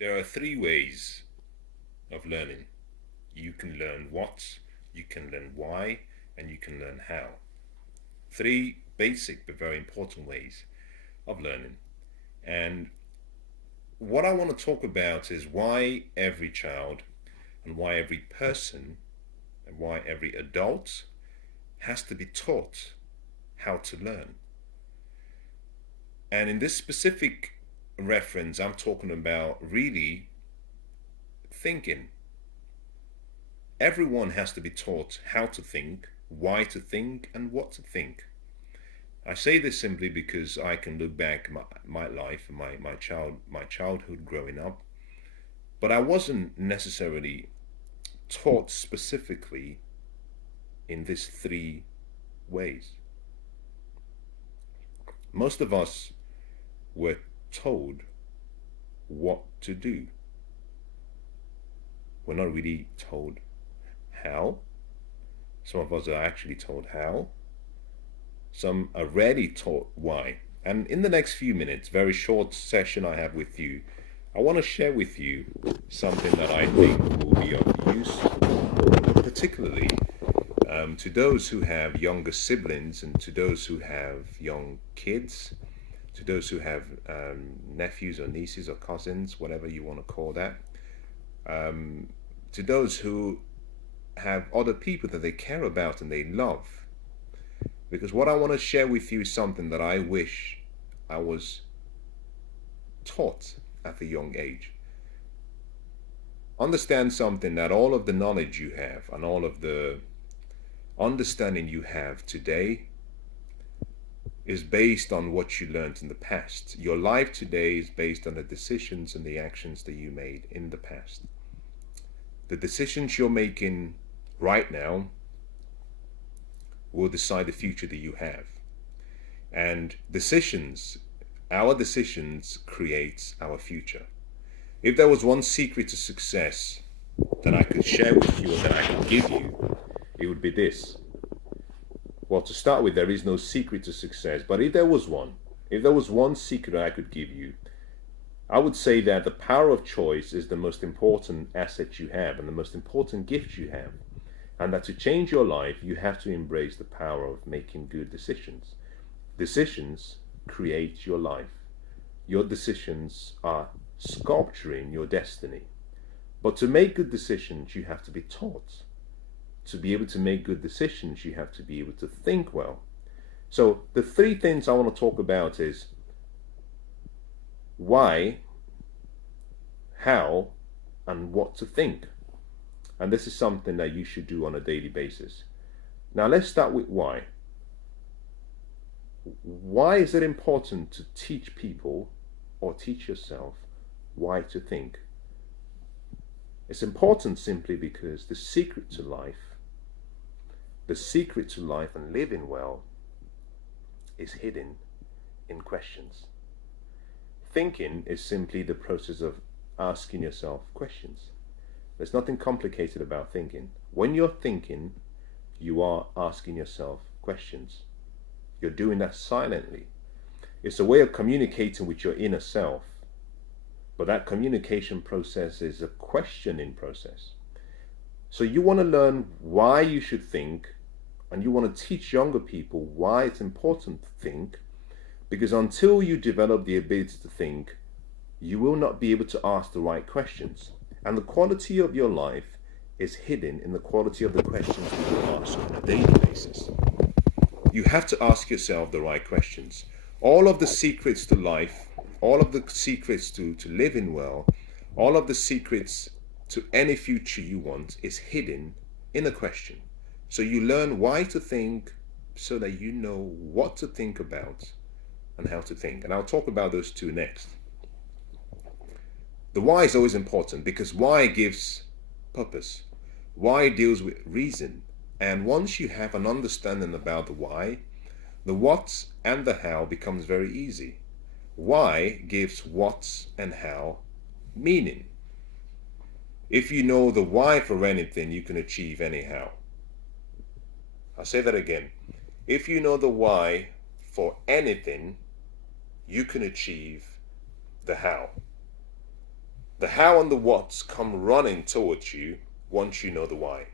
There are three ways of learning. You can learn what, you can learn why, and you can learn how. Three basic but very important ways of learning. And what I want to talk about is why every child and why every person and why every adult has to be taught how to learn. And in this specific reference, I'm talking about really thinking. Everyone has to be taught how to think, why to think, and what to think. I say this simply because I can look back my life and my childhood growing up, but I wasn't necessarily taught specifically in these three ways. Most of us were told what to do. We're not really told how. Some of us are actually told how. Some are rarely taught why. And in the next few minutes, very short session I have with you, I want to share with you something that I think will be of use, particularly to those who have younger siblings and to those who have young kids, to those who have nephews or nieces or cousins, whatever you want to call that, to those who have other people that they care about and they love. Because what I want to share with you is something that I wish I was taught at a young age. Understand something, that all of the knowledge you have and all of the understanding you have today is based on what you learned in the past. Your life today is based on the decisions and the actions that you made in the past. The decisions you're making right now will decide the future that you have. And our decisions create our future. If there was one secret to success that I could share with you or that I could give you, it would be this. Well, to start with, there is no secret to success, but if there was one secret I could give you, I would say that the power of choice is the most important asset you have and the most important gift you have. And that to change your life, you have to embrace the power of making good decisions. Decisions create your life. Your decisions are sculpturing your destiny. But to make good decisions, you have to be taught. To be able to make good decisions, you have to be able to think well. So the three things I want to talk about is why, how, and what to think. And this is something that you should do on a daily basis. Now let's start with why. Why is it important to teach people or teach yourself why to think? It's important simply because the secret to life and living well is hidden in questions. Thinking is simply the process of asking yourself questions. There's nothing complicated about thinking. When you're thinking, you are asking yourself questions. You're doing that silently. It's a way of communicating with your inner self. But that communication process is a questioning process. So you want to learn why you should think, and you want to teach younger people why it's important to think, because until you develop the ability to think, you will not be able to ask the right questions. And the quality of your life is hidden in the quality of the questions that you ask on a daily basis. You have to ask yourself the right questions. All of the secrets to life, all of the secrets to living well, all of the secrets to any future you want is hidden in a question. So you learn why to think so that you know what to think about and how to think. And I'll talk about those two next. The why is always important because why gives purpose. Why deals with reason. And once you have an understanding about the why, the what and the how becomes very easy. Why gives what and how meaning. If you know the why for anything, you can achieve any how. I'll say that again. If you know the why for anything, you can achieve the how. The how and the what's come running towards you once you know the why.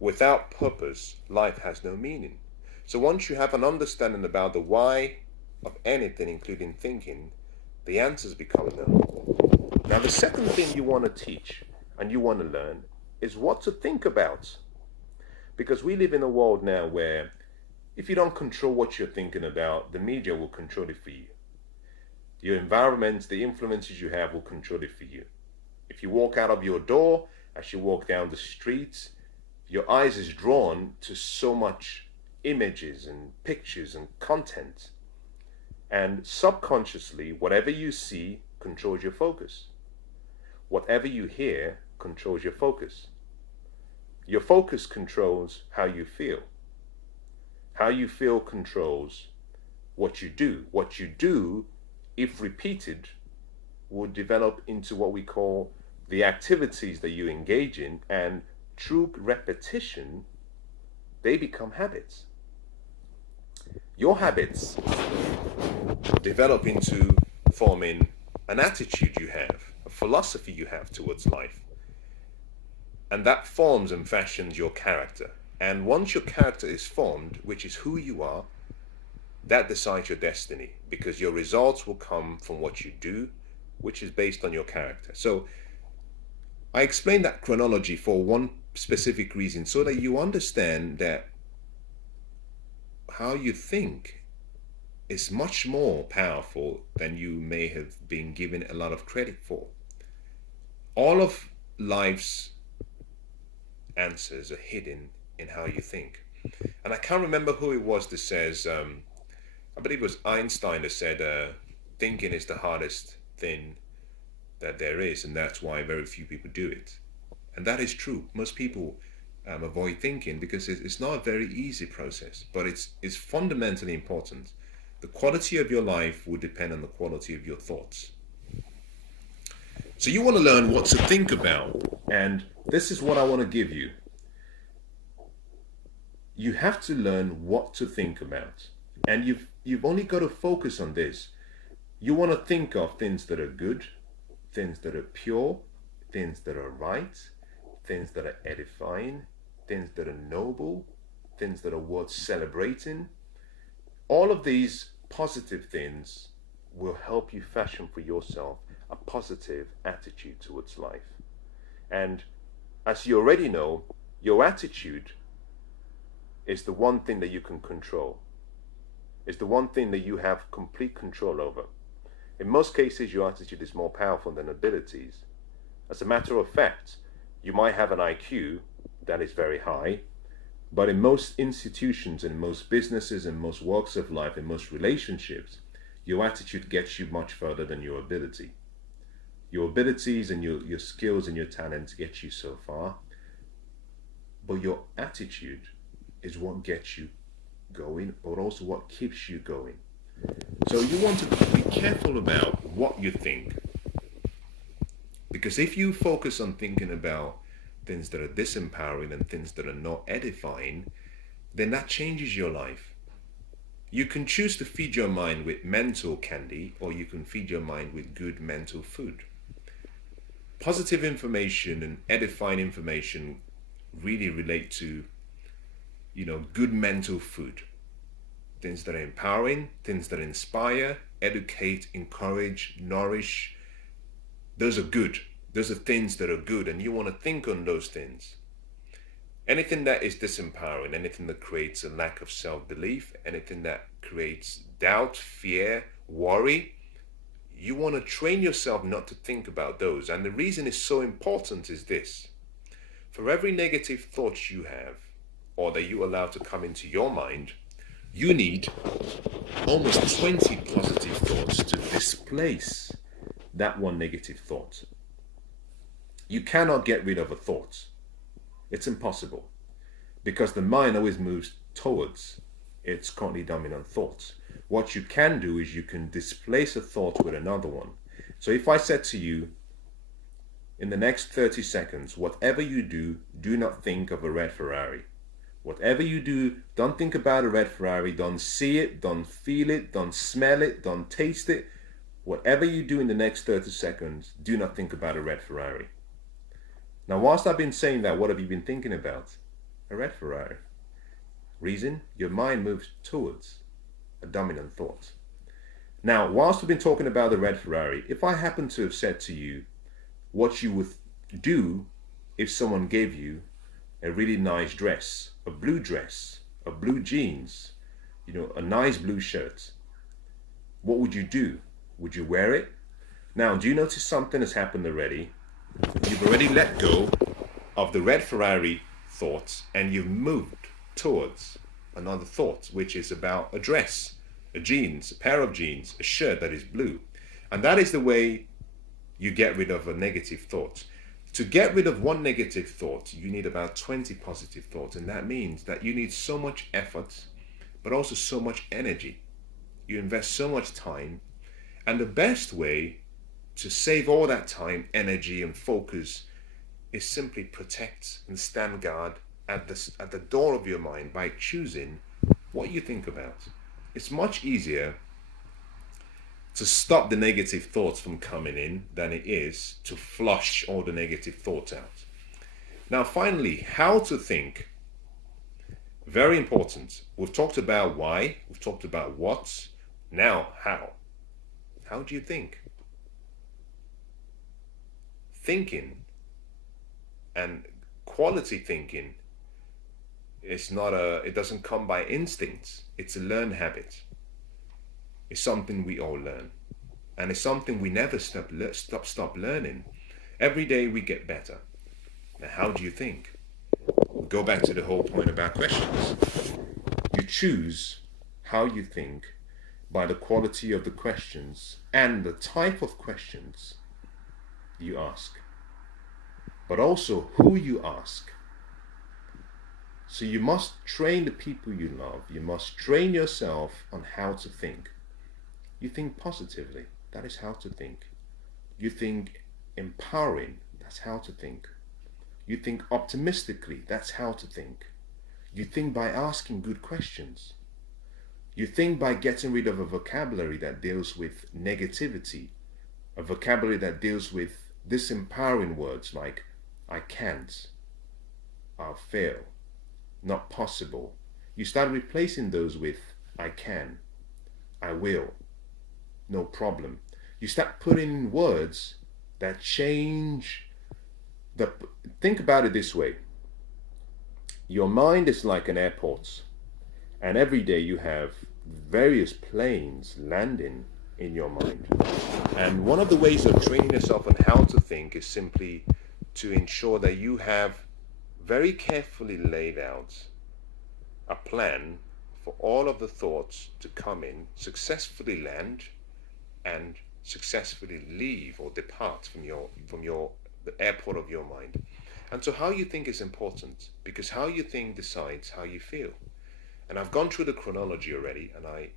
Without purpose, life has no meaning. So once you have an understanding about the why of anything, including thinking, the answers become known. Now, the second thing you want to teach and you want to learn is what to think about. Because we live in a world now where if you don't control what you're thinking about, the media will control it for you. Your environment, the influences you have will control it for you. If you walk out of your door, as you walk down the street, your eyes is drawn to so much images and pictures and content. And subconsciously, whatever you see controls your focus. Whatever you hear controls your focus. Your focus controls how you feel. How you feel controls what you do. What you do, if repeated, will develop into what we call the activities that you engage in, and through repetition, they become habits. Your habits develop into forming an attitude you have, a philosophy you have towards life. And that forms and fashions your character. And once your character is formed, which is who you are, that decides your destiny, because your results will come from what you do, which is based on your character. So I explained that chronology for one specific reason, so that you understand that how you think is much more powerful than you may have been given a lot of credit for. All of life's answers are hidden in how you think. And I can't remember who it was that says, I believe it was Einstein that said, thinking is the hardest thing that there is, and that's why very few people do it. And that is true. Most people avoid thinking because it's not a very easy process, but it's fundamentally important. The quality of your life will depend on the quality of your thoughts. So you want to learn what to think about, and this is what I want to give you. You have to learn what to think about, and you've only got to focus on this. You want to think of things that are good, things that are pure, things that are right, things that are edifying, things that are noble, things that are worth celebrating. All of these positive things will help you fashion for yourself a positive attitude towards life. And as you already know, your attitude is the one thing that you can control. It's the one thing that you have complete control over. In most cases, your attitude is more powerful than abilities. As a matter of fact, you might have an IQ that is very high, but in most institutions and most businesses and most walks of life and most relationships, your attitude gets you much further than your ability. Your abilities and your skills and your talents get you so far, but your attitude is what gets you going, but also what keeps you going. So you want to be careful about what you think, because if you focus on thinking about things that are disempowering and things that are not edifying, then that changes your life. You can choose to feed your mind with mental candy, or you can feed your mind with good mental food. Positive information and edifying information really relate to, good mental food. Things that are empowering, things that inspire, educate, encourage, nourish. Those are good. Those are things that are good, and you want to think on those things. Anything that is disempowering, anything that creates a lack of self-belief, anything that creates doubt, fear, worry, you want to train yourself not to think about those. And the reason it's so important is this. For every negative thought you have, or that you allow to come into your mind, you need almost 20 positive thoughts to displace that one negative thought. You cannot get rid of a thought. It's impossible, because the mind always moves towards its currently dominant thoughts. What you can do is you can displace a thought with another one. So if I said to you, in the next 30 seconds, whatever you do, do not think of a red Ferrari. Whatever you do, don't think about a red Ferrari. Don't see it, don't feel it, don't smell it, don't taste it. Whatever you do in the next 30 seconds, do not think about a red Ferrari. Now, whilst I've been saying that, what have you been thinking about? A red Ferrari. Reason? Your mind moves towards a dominant thought. Now, whilst we've been talking about the red Ferrari, if I happen to have said to you what you would do if someone gave you a really nice dress, a blue jeans, a nice blue shirt, what would you do? Would you wear it? Now, do you notice something has happened already? You've already let go of the red Ferrari thoughts and you've moved towards another thought, which is about a dress, a jeans, a pair of jeans, a shirt that is blue. And that is the way you get rid of a negative thought. To get rid of one negative thought, you need about 20 positive thoughts. And that means that you need so much effort, but also so much energy. You invest so much time. And the best way to save all that time, energy, and focus is simply protect and stand guard at the door of your mind by choosing what you think about. It's much easier to stop the negative thoughts from coming in than it is to flush all the negative thoughts out. Now, finally, how to think. Very important. We've talked about why, we've talked about what. Now, how? How do you think? Thinking and quality thinking it doesn't come by instinct. It's a learned habit. It's something we all learn. And it's something we never stop learning. Every day we get better. Now, how do you think? We'll go back to the whole point about questions. You choose how you think by the quality of the questions and the type of questions you ask, but also who you ask. So you must train the people you love. You must train yourself on how to think. You think positively. That is how to think. You think empowering. That's how to think. You think optimistically. That's how to think. You think by asking good questions. You think by getting rid of a vocabulary that deals with negativity, a vocabulary that deals with disempowering words like I can't, I'll fail, not possible. You start replacing those with I can, I will, no problem. You start putting in words that change think about it this way. Your mind is like an airport, and every day you have various planes landing in your mind. And one of the ways of training yourself on how to think is simply to ensure that you have very carefully laid out a plan for all of the thoughts to come in, successfully land, and successfully leave or depart from the airport of your mind. And so how you think is important, because how you think decides how you feel. And I've gone through the chronology already, and I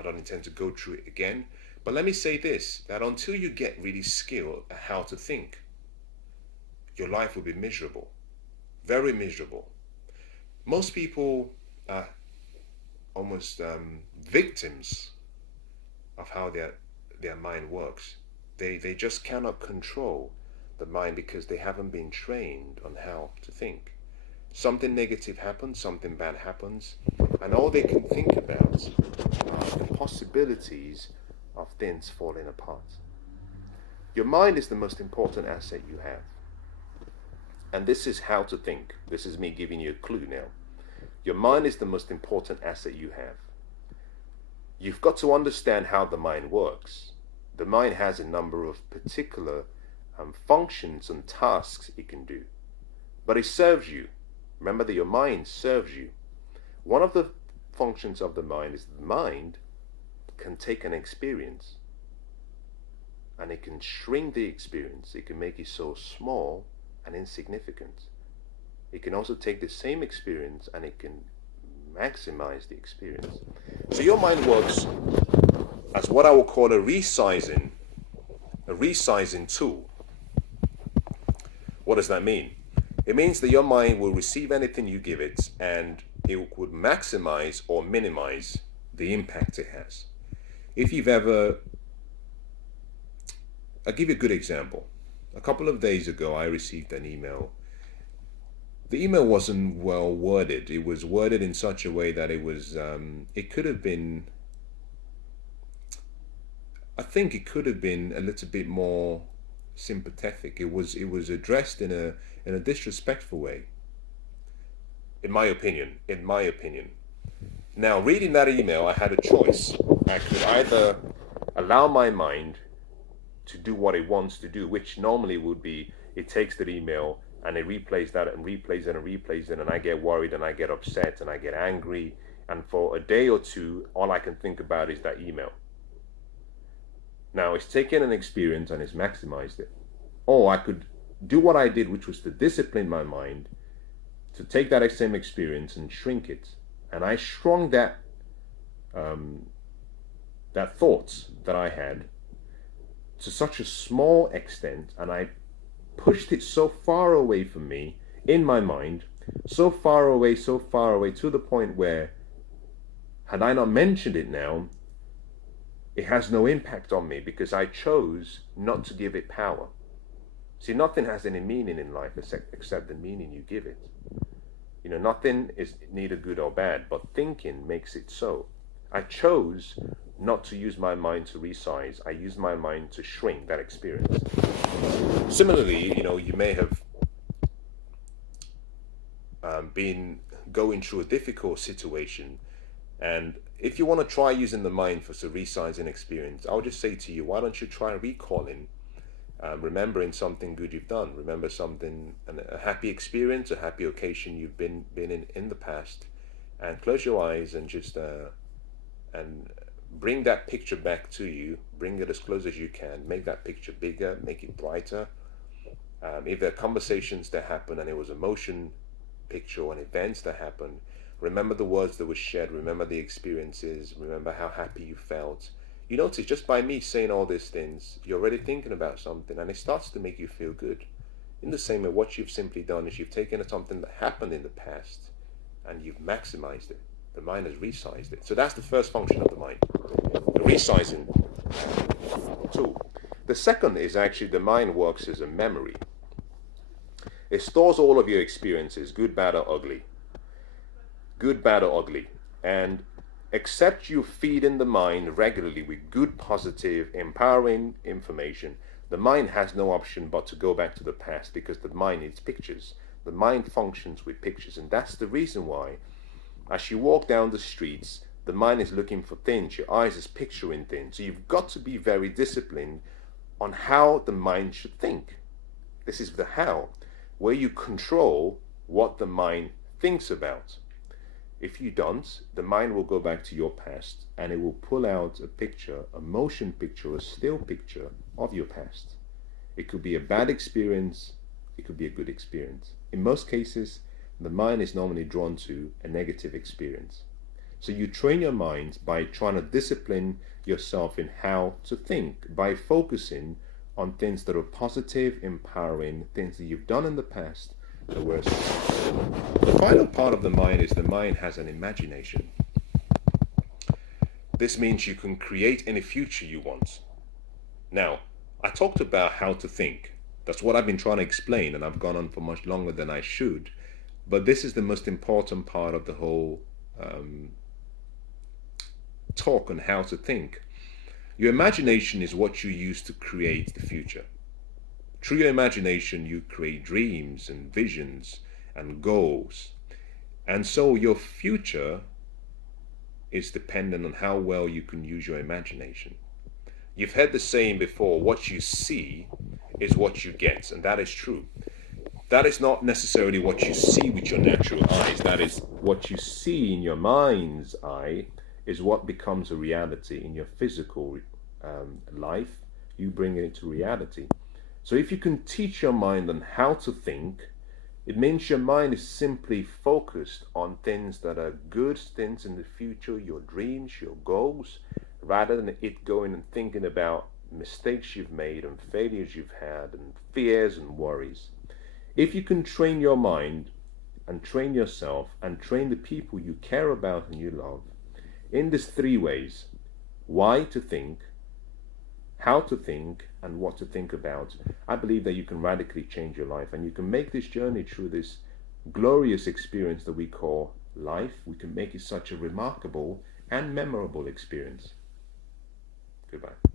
don't intend to go through it again. But let me say this, that until you get really skilled at how to think, your life will be miserable, very miserable. Most people are almost victims of how their mind works. They just cannot control the mind because they haven't been trained on how to think. Something negative happens, something bad happens, and all they can think about are the possibilities of things falling apart. Your mind is the most important asset you have. And this is how to think. This is me giving you a clue now. Your mind is the most important asset you have. You've got to understand how the mind works. The mind has a number of particular functions and tasks it can do. But it serves you. Remember that your mind serves you. One of the functions of the mind is the mind can take an experience and it can shrink the experience. It can make it so small and insignificant. It can also take the same experience and it can maximize the experience. So your mind works as what I will call a resizing tool. What does that mean? It means that your mind will receive anything you give it and it would maximize or minimize the impact it has. If you've ever I'll give you a good example. A couple of days ago, I received an email. The email wasn't well worded. It was worded in such a way that it could have been, I think it could have been a little bit more sympathetic. It was addressed in a disrespectful way, in my opinion. In my opinion. Now, reading that email, I had a choice. I could either allow my mind to do what it wants to do, which normally would be it takes the email and it replays that and replays it and replays it, and I get worried and I get upset and I get angry, and for a day or two, all I can think about is that email. Now, it's taken an experience and it's maximized it. Or I could do what I did, which was to discipline my mind to take that same experience and shrink it. And I shrunk that thoughts that I had to such a small extent, and I pushed it so far away from me in my mind, so far away to the point where, had I not mentioned it now, it has no impact on me because I chose not to give it power. See, nothing has any meaning in life except the meaning you give it. You know, nothing is neither good or bad, but thinking makes it so. I chose not to use my mind to resize. I used my mind to shrink that experience. Similarly, you know, you may have been going through a difficult situation, and if you want to try using the mind for some resizing experience, I'll just say to you, why don't you try recalling, remembering something good you've done, remember something, a happy experience, a happy occasion you've been in the past, and close your eyes and just and bring that picture back to you, bring it as close as you can, make that picture bigger, make it brighter. If there are conversations that happen and it was a motion picture or an events that happened, remember the words that were shared, remember the experiences, remember how happy you felt. You notice just by me saying all these things, you're already thinking about something and it starts to make you feel good. In the same way, what you've simply done is you've taken something that happened in the past and you've maximized it. The mind has resized it. So that's the first function of the mind, the resizing tool. The second is actually the mind works as a memory. It stores all of your experiences, good, bad, or ugly. Good, bad, or ugly. And except you feed in the mind regularly with good, positive, empowering information, the mind has no option but to go back to the past because the mind needs pictures. The mind functions with pictures, and that's the reason why as you walk down the streets, the mind is looking for things, your eyes is picturing things. So you've got to be very disciplined on how the mind should think. This is the how, where you control what the mind thinks about. If you don't, the mind will go back to your past and it will pull out a picture, a motion picture, a still picture of your past. It could be a bad experience, it could be a good experience. In most cases, the mind is normally drawn to a negative experience. So you train your mind by trying to discipline yourself in how to think, by focusing on things that are positive, empowering, things that you've done in the past that were successful. The final part of the mind is the mind has an imagination. This means you can create any future you want. Now, I talked about how to think. That's what I've been trying to explain, and I've gone on for much longer than I should. But this is the most important part of the whole talk on how to think. Your imagination is what you use to create the future. Through your imagination, you create dreams and visions and goals. And so your future is dependent on how well you can use your imagination. You've heard the saying before, what you see is what you get, and that is true. That is not necessarily what you see with your natural eyes. That is what you see in your mind's eye is what becomes a reality in your physical life. You bring it into reality. So if you can teach your mind on how to think, it means your mind is simply focused on things that are good, things in the future, your dreams, your goals, rather than it going and thinking about mistakes you've made and failures you've had and fears and worries. If you can train your mind and train yourself and train the people you care about and you love in these three ways: why to think, how to think, and what to think about, I believe that you can radically change your life, and you can make this journey through this glorious experience that we call life. We can make it such a remarkable and memorable experience. Goodbye.